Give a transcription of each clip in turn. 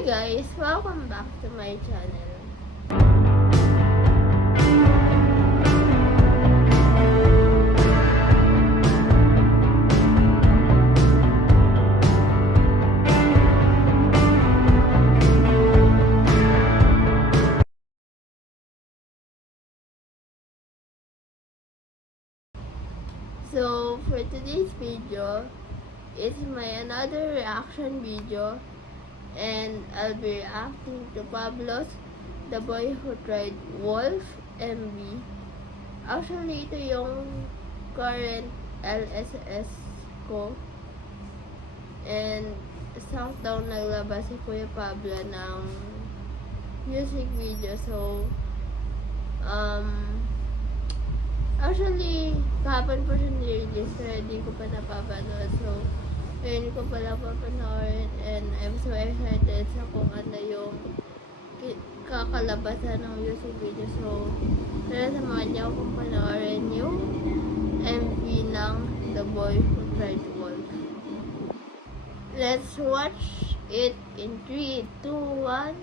Hi guys! Welcome back to my channel. So, for today's video, it's my another reaction video, and I'll be reacting to Pablo's The Boy Who Tried Wolf MV. Actually, ito yung current LSS ko. And countdown naglabas si Kuya Pablo ng music video. So, actually, kahapon po siya nirelease, pero hindi ko pa napapanood. So, ngayon ko pala papanoorin, and I'm so excited sa kung ano yung kakalabasan ng music video. So, tara samahan niyo akong panoorin yung MV ng The Boy Who Tried Wolf. Let's watch it in 3, 2, 1.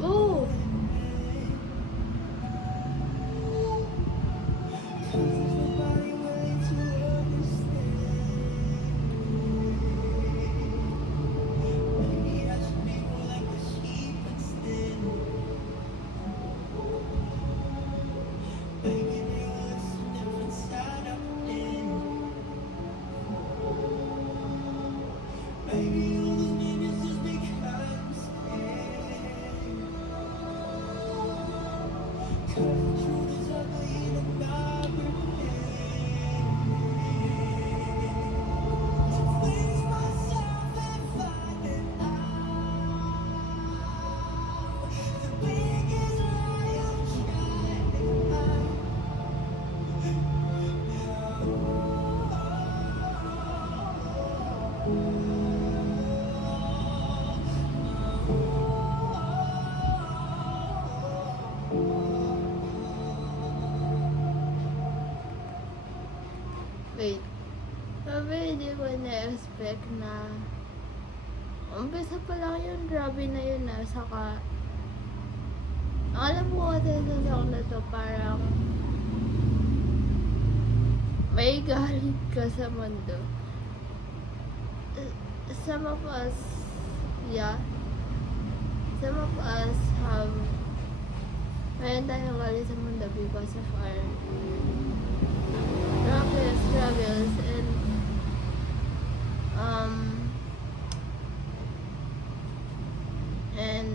Oh! Wait. Sabi, hindi ko na-expect na umpisa pa lang yun, grabe na yun na. Saka, alam ko kasi sa song na to, parang may galit ka sa mundo. Some of us, yeah, some of us have mayroon tayong galit sa mundo because of our struggles, and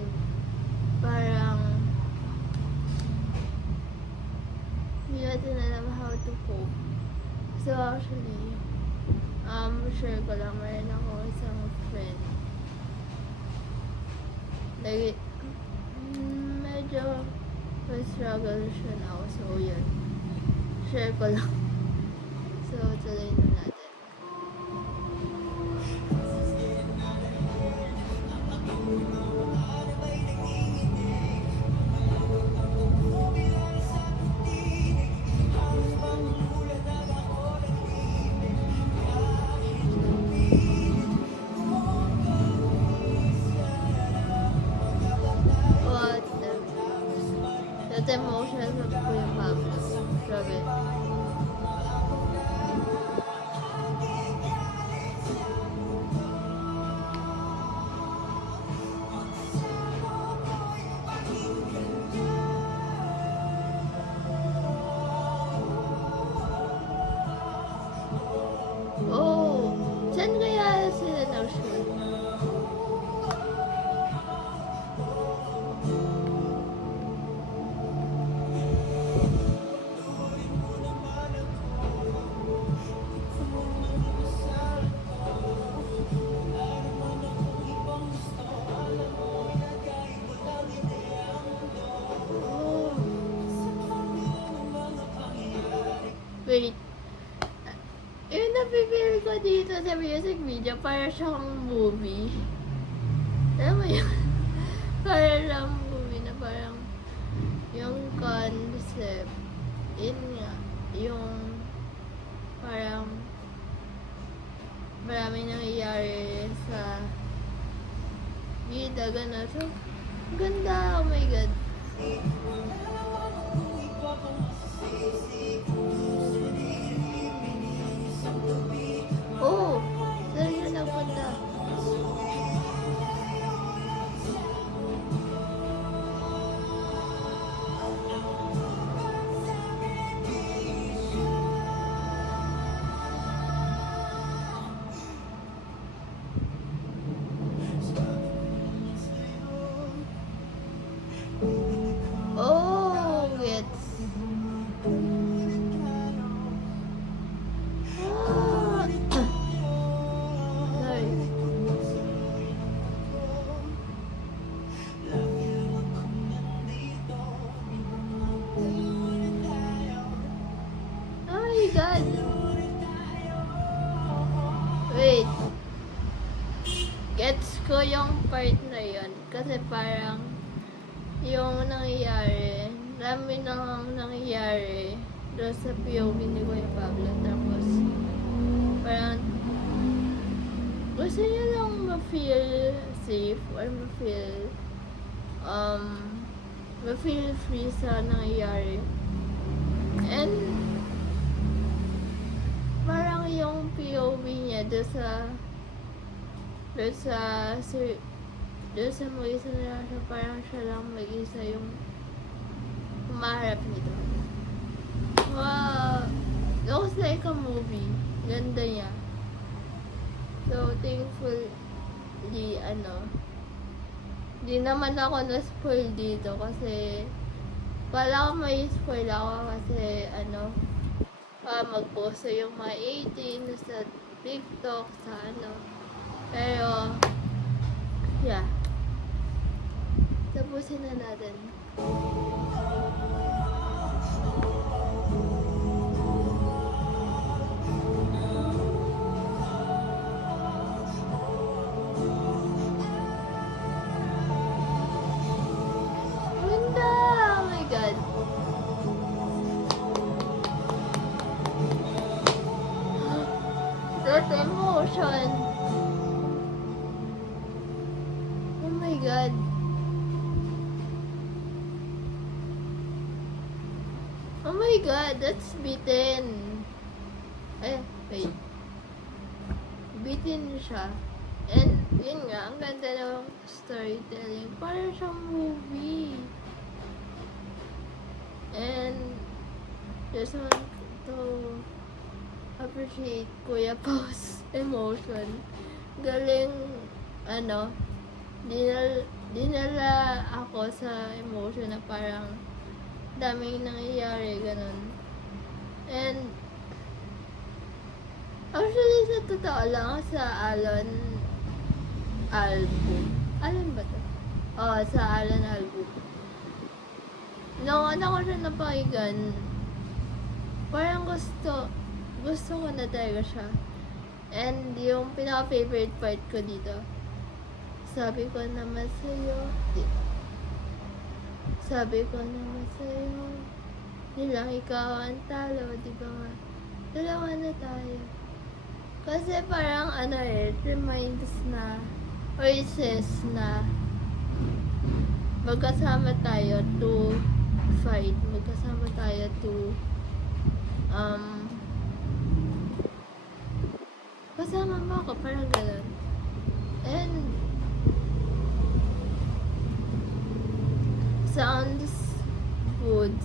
parang hindi natin alam how to cope. So actually, share ko lang, mayroon ako isang friend. Like, medyo may struggle siya now, so yun. Share ko lang. So, tuloy na natin. What the emotions of Kuya Pablo. Grabe. Oh, saan kaya sila nag-shoot? Wait. Yung napipili ko dito sa music video, para siyang movie. Alam mo yun? Para siyang movie na parang yung concept. Yun nga. Yung parang marami nangyayari sa vida, gano'n. So, ganda. Oh my God. Oh, saan siya nagpunta? Oh, gets. Ah. Sorry. Oh my God. Wait. Gets ko yung part na yun. Kasi parang yung nangyayari, dami nang nangyayari doon sa POV ni Kuya Pablo. Tapos, parang gusto niya lang ma-feel safe or ma-feel free sa nangyayari. And parang yung POV niya doon sa mag-isa na lang siya, parang siya lang mag-isa yung humaharap nito. Wow! Looks like a movie. Ganda niya. So, thankfully, di naman ako na-spoil dito kasi wala ko may spoil ako kasi mag-post yung mga 18 sa TikTok, sa Pero, yeah. Tapusin na natin. Ganda! Oh my God. That emotion. Oh my God. Oh my God, that's Bitten. Wait. Bitten siya. And, yun nga, ang ganda ng storytelling. Parang siyang movie. And, just want to appreciate Kuya Pau's emotion. Galing, dinala ako sa emotion na parang daming nangyayari, ganun. And, actually, sa totoo lang, sa album. Alon ba to? Sa Alon album. Noong ko siya napakinggan, parang gusto ko na talaga siya. And yung pinaka-favorite part ko dito, sabi ko naman sa'yo, nilang ikaw ang talo, di ba nga? Dalawa na tayo. Kasi parang it reminds na, or it says na, magkasama tayo to fight, magkasama tayo to, kasama mo ako, parang gano'n. And, sounds good,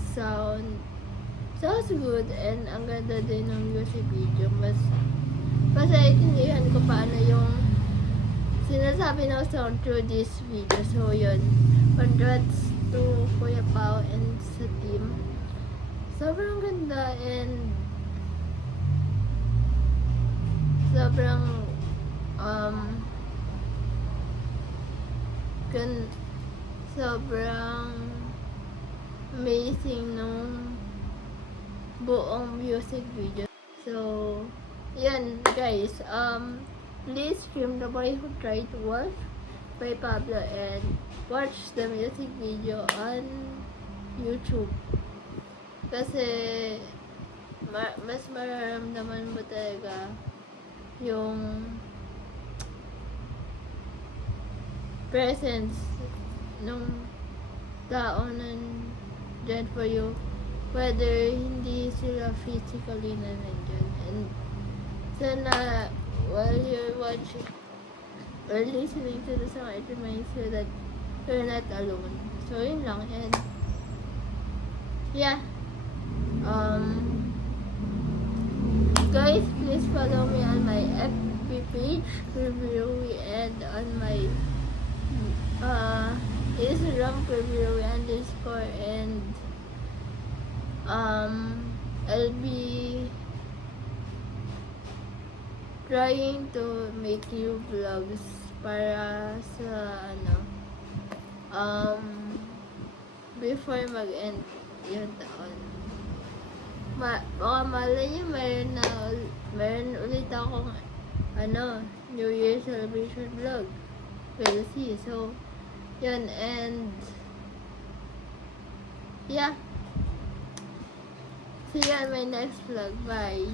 and ang ganda din ng music video. Mas naiintindihan ko paano yung sinasabi ng song through this video. So yun, congrats to Kuya Pao and sa team. Sobrang ganda and sobrang sobrang amazing nung buong music video. So, yan guys, please stream The Boy Who Tried to Watch by Pablo and watch the music video on YouTube. Kasi, mas mararamdaman mo talaga yung presence nung tao nandyan for you, whether hindi sila physically na nandyan. And sana while you're watching or listening to the song, it reminds you that you're not alone. So yun lang. And yeah, guys, please follow me on my FB page, Preview, and on my Instagram, Preview _ and I'll be trying to make you vlogs para sa before mag-end yung taon. Baka malay nyo, meron ulit akong New Year celebration vlog. We'll see. So, yun, and yeah. See you on my next vlog. Bye.